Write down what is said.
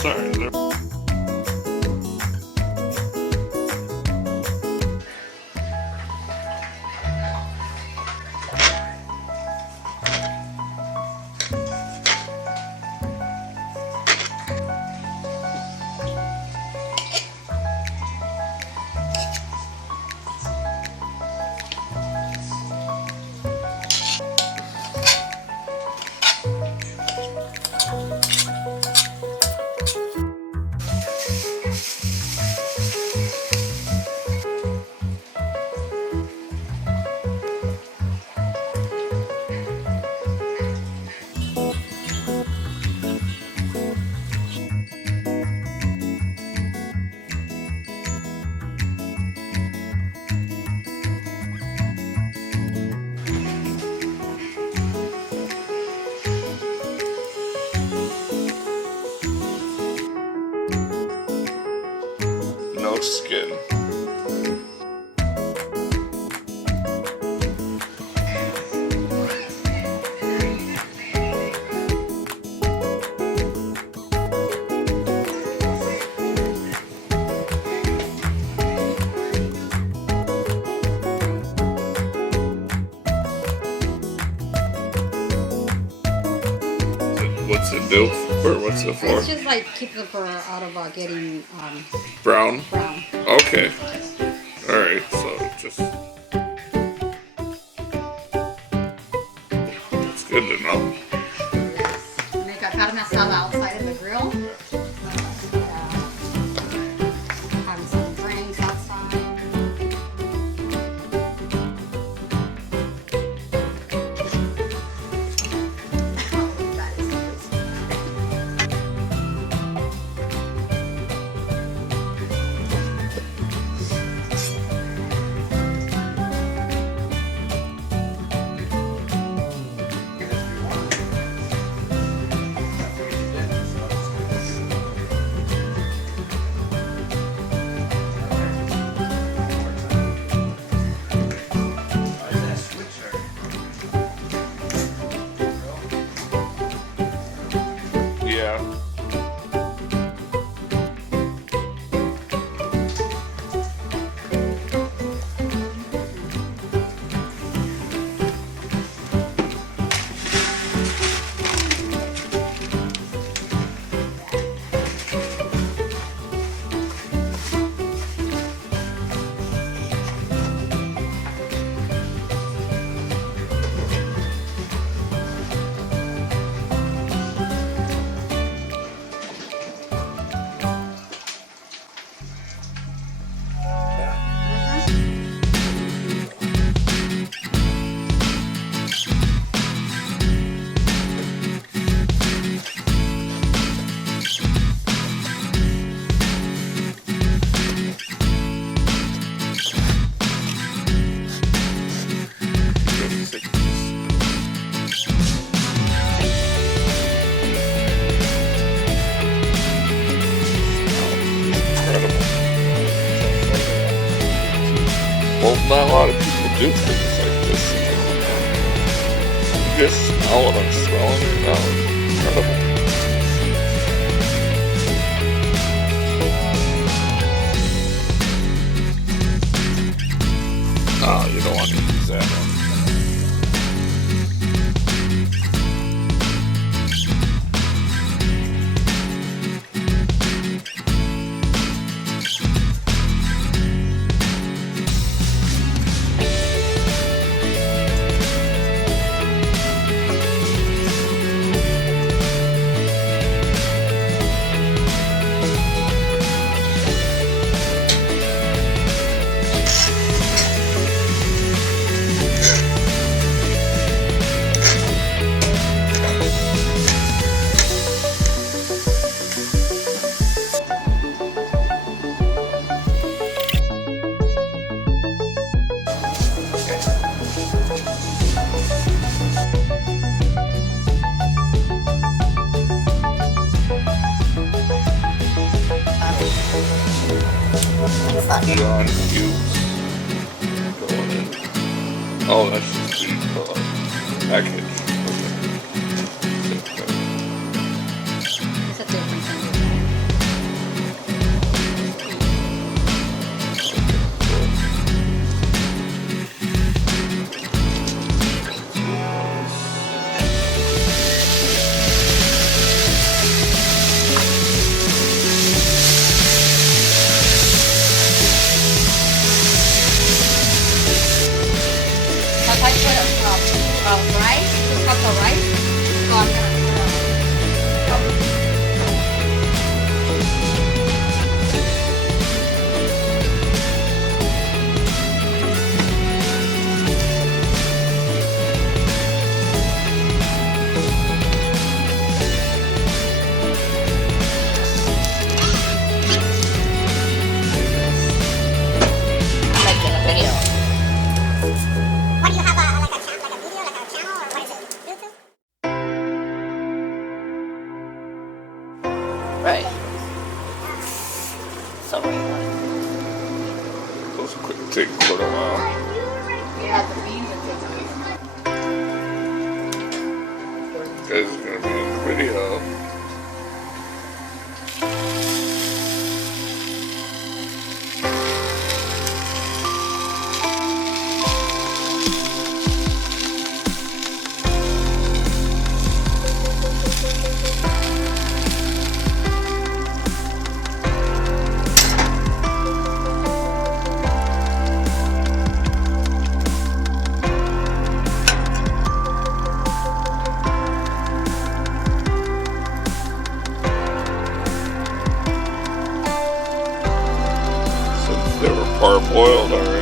sorry. No skin. What's it do? Or what's it for? It's just like keep the fur out of getting Brown? brown. Okay. Alright, so just... It's good to know. Make a carne asada outside of the grill. Have some drinks outside. Yeah. Well, not a lot of people do things like this. You just smell what I'm smelling now. It's incredible. Oh, you don't want to use that one. John Hughes going in. Oh, that's just the package. It's a different thing. take quite a while. Yeah, the beans are good. Guys is gonna be in the video. They were parboiled already.